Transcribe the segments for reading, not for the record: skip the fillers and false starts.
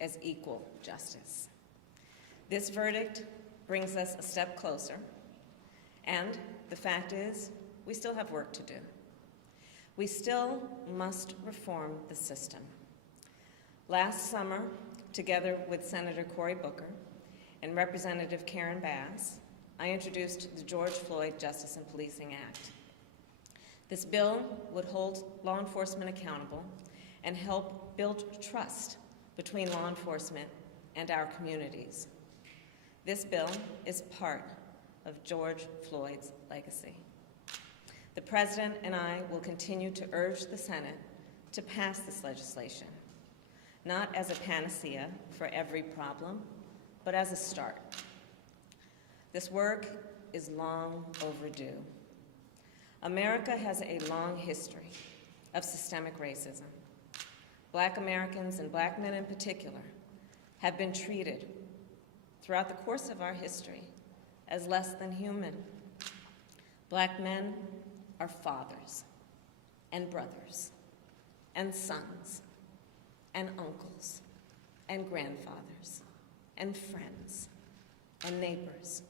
as equal justice. This verdict brings us a step closer, and the fact is, we still have work to do. We still must reform the system. Last summer, together with Senator Cory Booker and Representative Karen Bass, I introduced the George Floyd Justice and Policing Act. This bill would hold law enforcement accountable and help build trust between law enforcement and our communities. This bill is part of George Floyd's legacy. The President and I will continue to urge the Senate to pass this legislation, not as a panacea for every problem, but as a start. This work is long overdue. America has a long history of systemic racism. Black Americans, and Black men in particular, have been treated throughout the course of our history as less than human. Black men are fathers and brothers and sons and uncles and grandfathers and friends and neighbors.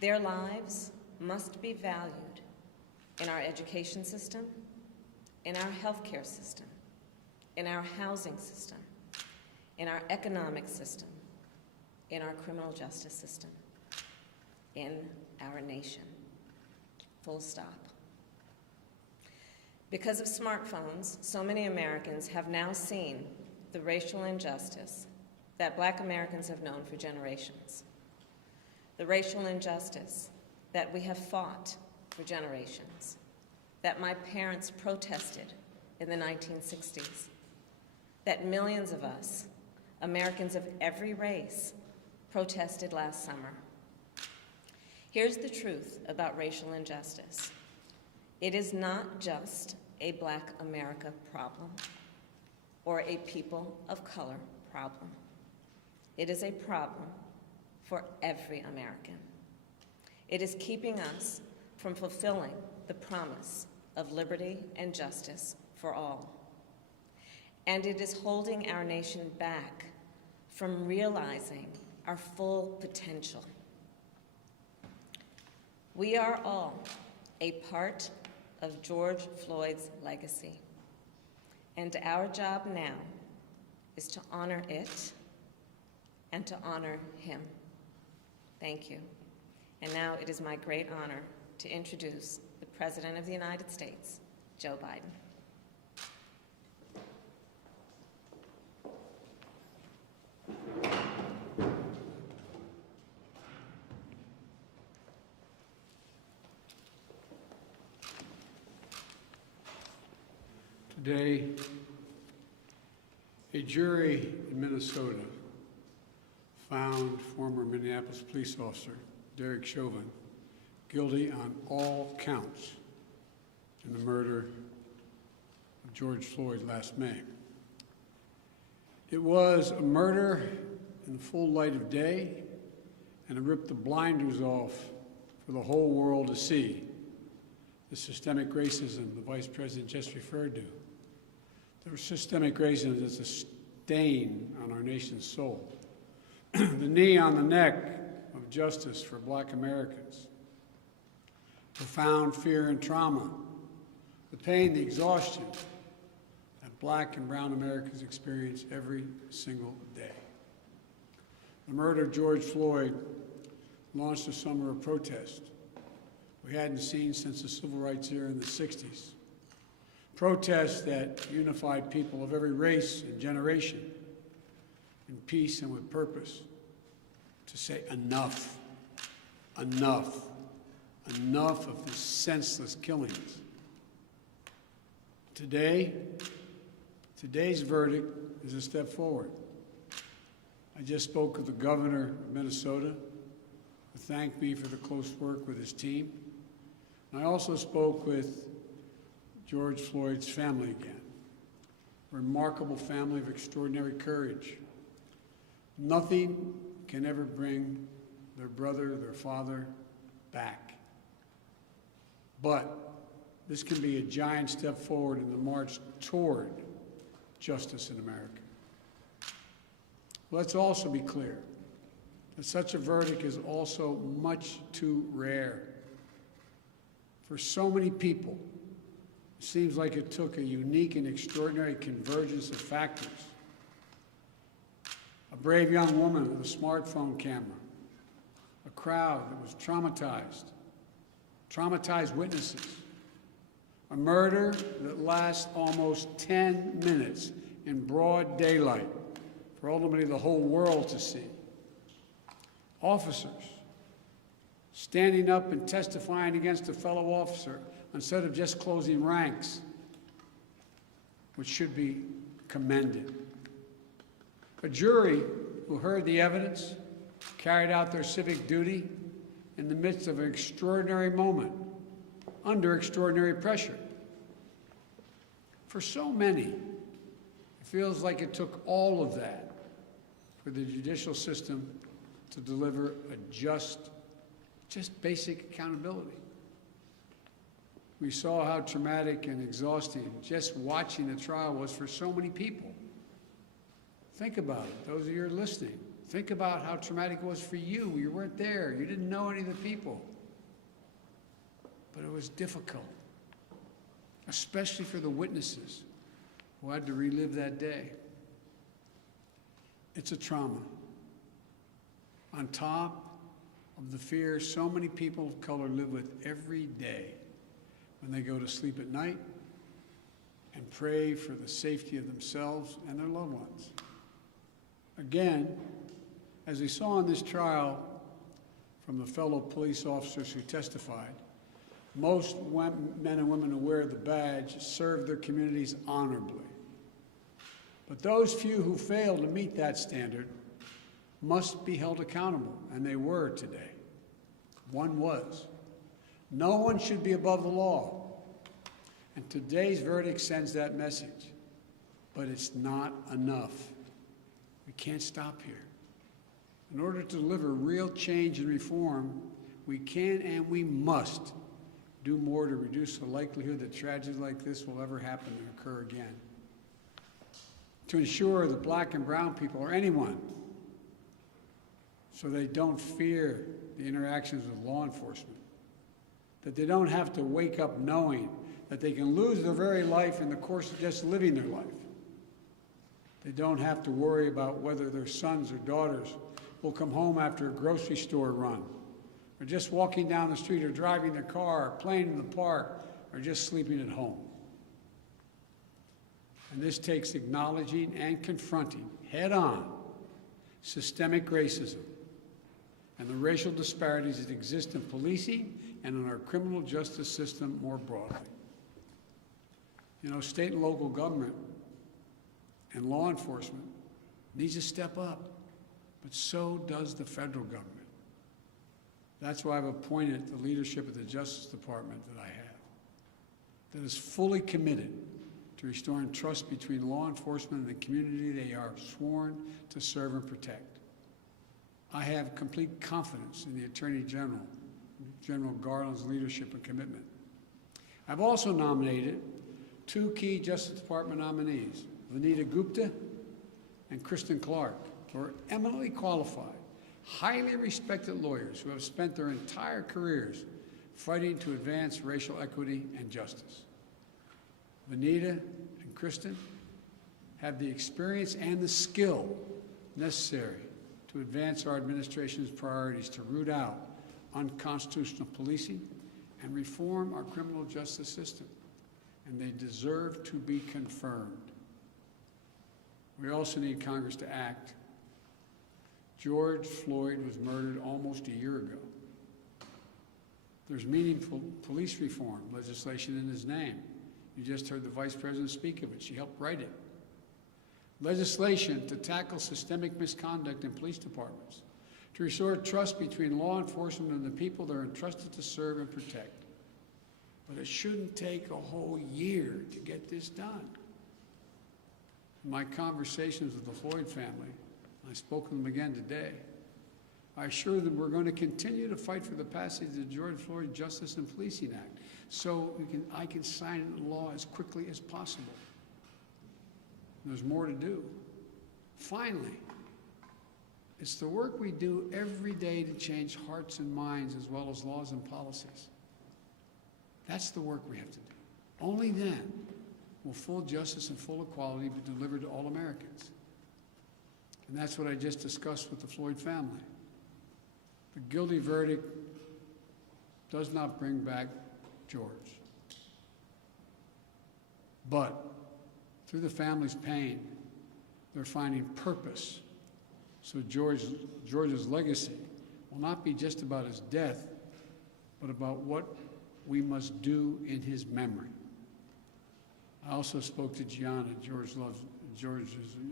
Their lives must be valued in our education system, in our healthcare system, in our housing system, in our economic system, in our criminal justice system, in our nation. Full stop. Because of smartphones, so many Americans have now seen the racial injustice that Black Americans have known for generations. The racial injustice that we have fought for generations, that my parents protested in the 1960s, that millions of us, Americans of every race, protested last summer. Here's the truth about racial injustice. It is not just a Black America problem or a people of color problem. It is a problem for every American. It is keeping us from fulfilling the promise of liberty and justice for all. And it is holding our nation back from realizing our full potential. We are all a part of George Floyd's legacy, and our job now is to honor it and to honor him. Thank you. And now it is my great honor to introduce the President of the United States, Joe Biden. Today, a jury in Minnesota found former Minneapolis police officer Derek Chauvin guilty on all counts in the murder of George Floyd last May. It was a murder in the full light of day, and it ripped the blinders off for the whole world to see the systemic racism the Vice President just referred to. The systemic racism is a stain on our nation's soul. The knee on the neck of justice for Black Americans. Profound fear and trauma. The pain, the exhaustion that Black and brown Americans experience every single day. The murder of George Floyd launched a summer of protest we hadn't seen since the civil rights era in the 60s. Protests that unified people of every race and generation in peace and with purpose to say enough, enough, enough of these senseless killings. Today's verdict is a step forward. I just spoke with the governor of Minnesota, who thanked me for the close work with his team. And I also spoke with George Floyd's family again, a remarkable family of extraordinary courage. Nothing can ever bring their brother, their father back. But this can be a giant step forward in the march toward justice in America. Let's also be clear that such a verdict is also much too rare. For so many people, it seems like it took a unique and extraordinary convergence of factors. A brave young woman with a smartphone camera, a crowd that was traumatized witnesses, a murder that lasts almost 10 minutes in broad daylight for ultimately the whole world to see. Officers standing up and testifying against a fellow officer instead of just closing ranks, which should be commended. A jury who heard the evidence, carried out their civic duty in the midst of an extraordinary moment, under extraordinary pressure. For so many, it feels like it took all of that for the judicial system to deliver a just basic accountability. We saw how traumatic and exhausting just watching the trial was for so many people. Think about it, those of you who are listening. Think about how traumatic it was for you. You weren't there. You didn't know any of the people. But it was difficult, especially for the witnesses who had to relive that day. It's a trauma. On top of the fear so many people of color live with every day when they go to sleep at night and pray for the safety of themselves and their loved ones. Again, as we saw in this trial from the fellow police officers who testified, most men and women who wear the badge serve their communities honorably. But those few who fail to meet that standard must be held accountable, and they were today. One was. No one should be above the law. And today's verdict sends that message. But it's not enough. We can't stop here. In order to deliver real change and reform, we can and we must do more to reduce the likelihood that tragedies like this will ever happen and occur again. To ensure that black and brown people, or anyone, so they don't fear the interactions with law enforcement, that they don't have to wake up knowing that they can lose their very life in the course of just living their life. They don't have to worry about whether their sons or daughters will come home after a grocery store run, or just walking down the street, or driving their car, or playing in the park, or just sleeping at home. And this takes acknowledging and confronting head-on systemic racism and the racial disparities that exist in policing and in our criminal justice system more broadly. You know, state and local government and law enforcement needs to step up, but so does the federal government. That's why I've appointed the leadership of the Justice Department that I have, that is fully committed to restoring trust between law enforcement and the community they are sworn to serve and protect. I have complete confidence in the Attorney General, General Garland's leadership and commitment. I've also nominated two key Justice Department nominees, Vanita Gupta and Kristen Clark, who are eminently qualified, highly respected lawyers who have spent their entire careers fighting to advance racial equity and justice. Vanita and Kristen have the experience and the skill necessary to advance our administration's priorities to root out unconstitutional policing and reform our criminal justice system, and they deserve to be confirmed. We also need Congress to act. George Floyd was murdered almost a year ago. There's meaningful police reform legislation in his name. You just heard the Vice President speak of it. She helped write it. Legislation to tackle systemic misconduct in police departments, to restore trust between law enforcement and the people they're entrusted to serve and protect. But it shouldn't take a whole year to get this done. In my conversations with the Floyd family, I spoke with them again today, I assure them we're going to continue to fight for the passage of the George Floyd Justice and Policing Act so I can sign it into law as quickly as possible. There's more to do. Finally, It's the work we do every day to change hearts and minds as well as laws and policies. That's the work we have to do. Only then will full justice and full equality be delivered to all Americans. And that's what I just discussed with the Floyd family. The guilty verdict does not bring back George. But through the family's pain, they're finding purpose. So George's legacy will not be just about his death, but about what we must do in his memory. I also spoke to Gianna, George's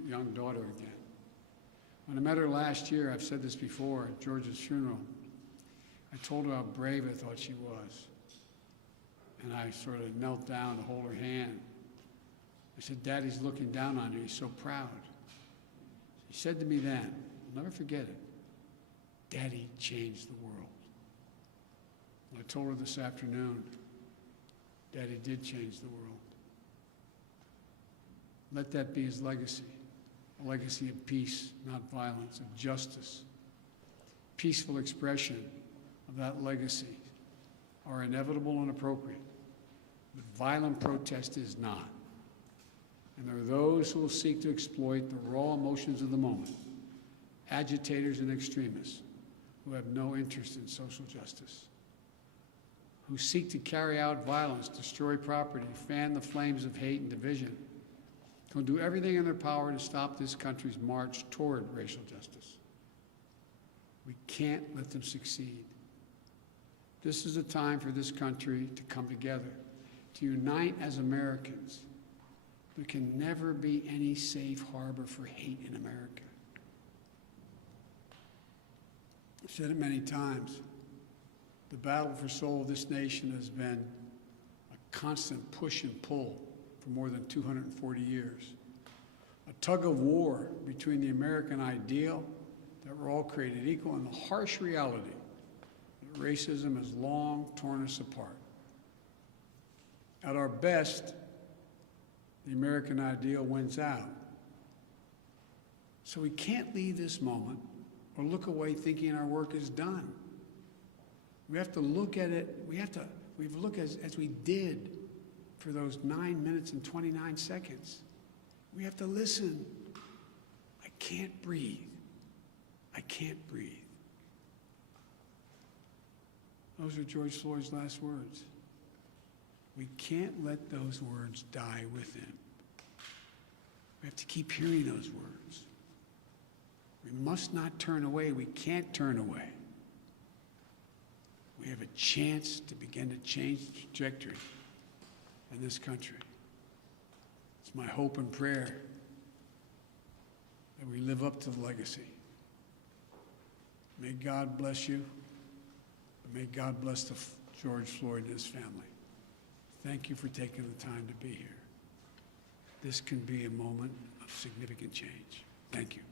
young daughter again. When I met her last year, I've said this before, at George's funeral, I told her how brave I thought she was. And I sort of knelt down to hold her hand. I said, Daddy's looking down on you, he's so proud. She said to me then, I'll never forget it, Daddy changed the world. And I told her this afternoon, Daddy did change the world. Let that be his legacy, a legacy of peace, not violence, of justice. Peaceful expression of that legacy are inevitable and appropriate, but violent protest is not. And there are those who will seek to exploit the raw emotions of the moment, agitators and extremists who have no interest in social justice, who seek to carry out violence, destroy property, fan the flames of hate and division, who will do everything in their power to stop this country's march toward racial justice. We can't let them succeed. This is a time for this country to come together, to unite as Americans. There can never be any safe harbor for hate in America. I've said it many times. The battle for soul of this nation has been a constant push and pull for more than 240 years. A tug of war between the American ideal that we're all created equal and the harsh reality that racism has long torn us apart. At our best, the American ideal wins out. So we can't leave this moment or look away thinking our work is done. We have to look at it, we have to look as we did for those 9 minutes and 29 seconds. We have to listen. I can't breathe. I can't breathe. Those are George Floyd's last words. We can't let those words die with him. We have to keep hearing those words. We must not turn away. We can't turn away. We have a chance to begin to change the trajectory in this country. It's my hope and prayer that we live up to the legacy. May God bless you. And may God bless George Floyd and his family. Thank you for taking the time to be here. This can be a moment of significant change. Thank you.